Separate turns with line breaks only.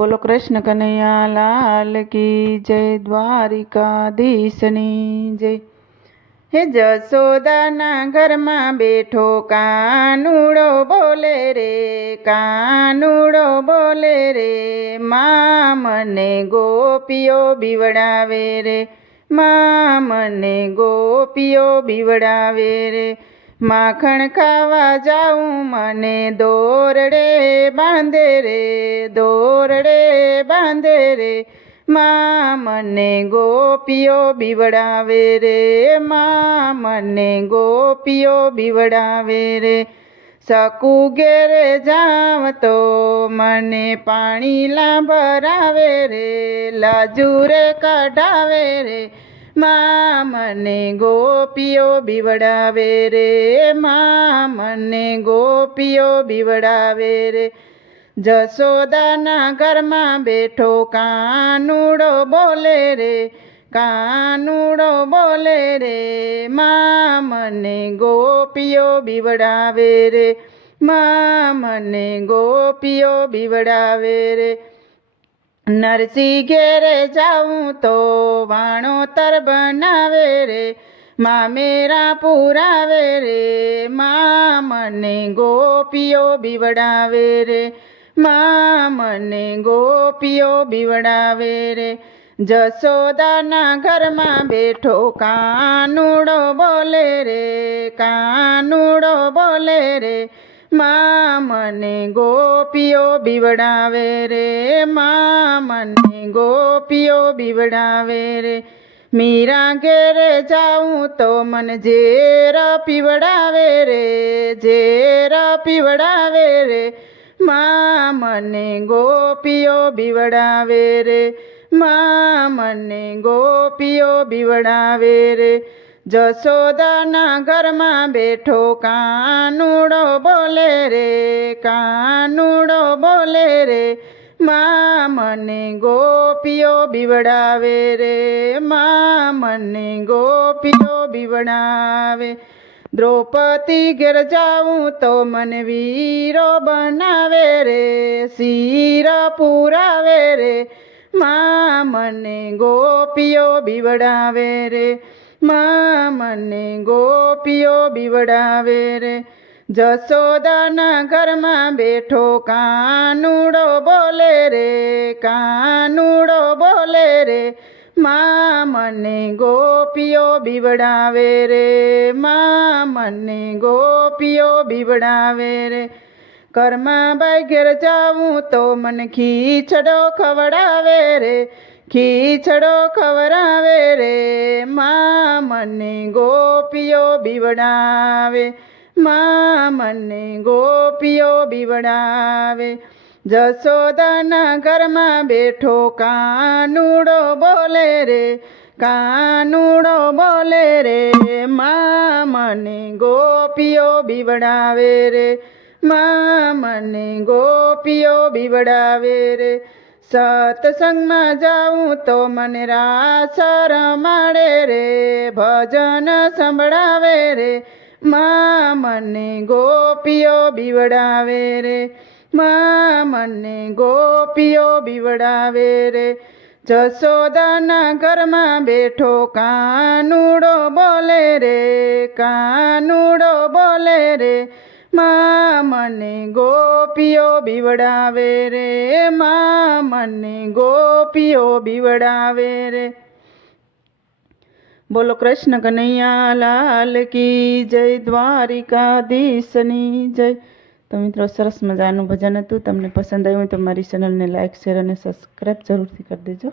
બોલો કૃષ્ણ કનૈયા લાલ કી જય દ્વારિકાધીશની જય. હે જશોદાના ઘરમાં બેઠો, કાનુડો બોલે રે, કાનુડો બોલે રે મા મને ગોપીઓ બીવડાવે રે મા મને ગોપીઓ બીવડાવે રે. માખણ ખાવા જાઉં, મને દોરડે બાંધે રે, દોરડે બાંધે રે. મા મને ગોપીઓ બીવડાવે રે, મા મને ગોપીઓ બીવડાવે રે. શકુ ઘેરે જાવ તો મને પાણી લાંભરાવે રે લાજુ રે કઢાવે રે. મા મને ગોપીઓ બીવડાવે રે મા મને ગોપીઓ બીવડાવે રે. જશોદાના ઘરમાં બેઠો કાનુડો બોલે રે, કાનુડો બોલે રે મને ગોપીઓ બીવડાવે રે મા મને ગોપીઓ બીવડાવે રે. નરસિંહ ઘેરે જાઉં તો વાણોતર બનાવે રે, મા મેરા પુરાવે રે, મા મને ગોપીઓ બીવડાવે રે, મા મને ગોપીઓ બીવડાવે રે. જશોદાના ઘરમાં બેઠો કાનુડો બોલે રે, કાનુડો બોલે રે મા મને ગોપીઓ બીવડાવે રે મા મને ગોપીઓ બીવડાવે રે. મીરા ઘેરે જાઉં તો મને ઝેર પીવડાવે રે, ઝેર પીવડાવે રે. મા મને ગોપીઓ બીવડાવે રે મા મને ગોપીઓ બીવડાવે રે. જશોદાના ઘરમાં બેઠો, કાનુડો બોલે રે, કાનુડો બોલે રે મા મને ગોપીઓ બીવડાવે રે મા મને ગોપીઓ બીવડાવે. દ્રૌપદી ઘેર જાઉં તો મને વીરો બનાવે રે, શીર પુરાવે રે મા મને ગોપીઓ બીવડાવે રે. મા મને ગોપીઓ બીવડાવે રે. જશોદાના ઘરમાં બેઠો કાનુડો બોલે રે, કાનુડો બોલે રે. મા મને ગોપીઓ બીવડાવે રે મા મને ગોપીઓ બીવડાવે રે. કર્માબાઈ ઘેર જાઉં તો મને ખીચડો ખવડાવે રે. ખીચડો ખવરાવે રે, મા મને ગોપીઓ બીવડાવે, મા મને ગોપીઓ બીવડાવે. જશોદાના ઘરમાં બેઠો કાનુડો બોલે રે, કાનુડો બોલે રે, મા મને ગોપીઓ બીવડાવે રે, મા મને ગોપીઓ બીવડાવે રે. સત્સંગમાં જાઉં તો મને રાસ રમાડે રે, ભજન સંભળાવે રે, મા મને ગોપીઓ બીવડાવે રે, મા મને ગોપીઓ બીવડાવે રે. જશોદાના ઘરમાં બેઠો કાનુડો બોલે રે, કાનુડો બોલે રે મા મને ગોપીઓ બીવડાવે રે મા મને ગોપીઓ બીવડાવે રે. બોલો કૃષ્ણ કનૈયા લાલ કી જય, દ્વારિકાધીશની જય. તો મિત્રો સરસ મજાનું ભજન હતું, તમને પસંદ આવ્યું તો મારી ચેનલને લાઇક શેર અને સબસ્ક્રાઈબ જરૂરથી કરી દેજો.